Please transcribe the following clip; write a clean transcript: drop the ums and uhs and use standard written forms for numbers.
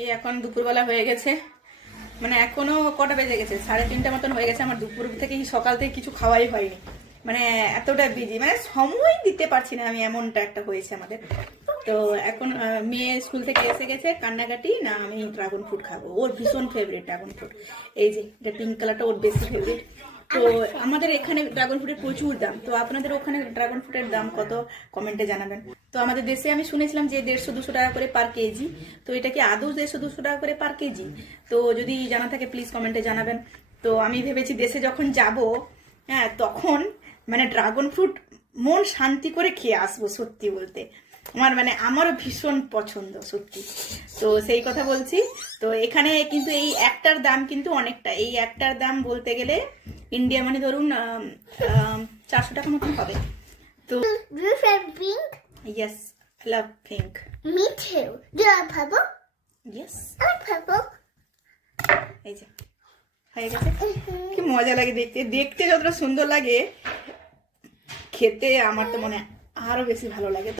এই এখন দুপুরবেলা হয়ে গেছে, মানে এখনো কটা বেজে গেছে, 3:30 মতন হয়ে গেছে। আমার দুপুর থেকে সকাল থেকে কিছু খাওয়াই হয়নি, মানে এতটা বিজি, মানে সময় দিতে পারছি না আমি, এমনটা একটা হয়েছে আমাদের। তো এখন মেয়ে স্কুল থেকে এসে গেছে, কান্নাকাটি না আমি ড্রাগন ফ্রুট খাবো, ওর ভীষণ ফেভারিট ড্রাগন ফ্রুট। এই যে এটা পিঙ্ক কালারটা ওর বেশি ফেভারিট। তো আমাদের এখানে ড্রাগন ফ্রুটের প্রচুর দাম, তো আপনাদের ওখানে ড্রাগন ফ্রুটের দাম কত কমেন্টে জানাবেন। তো আমাদের দেশে আমি শুনেছিলাম যে 150-200 টাকা করে পার কেজি, তো এটা কি আদৌ 150-200 টাকা করে পার কেজি? তো যদি জানা থাকে প্লিজ কমেন্টে জানাবেন। তো আমি ভেবেছি দেশে যখন যাব, হ্যাঁ, তখন মানে ড্রাগন ফ্রুট মন শান্তি করে খেয়ে আসবো। সত্যি বলতে আমার মানে আমারও ভীষণ পছন্দ সত্যি। তো সেই কথা বলছি। তো এখানে কিন্তু এই একটার দাম কিন্তু অনেকটা, এই একটার দাম বলতে গেলে ইন্ডিয়া মানে ধরুন 400 টাকা মতন হবে। তো Do you like pink? Yes, I love pink. Me too. Do you like purple? Yes, I like purple. এই যে হয়ে গেছে। কি মজা লাগে দেখতে, দেখতে যতটা সুন্দর লাগে খেতে আমার তো মনে আরো বেশি ভালো লাগে।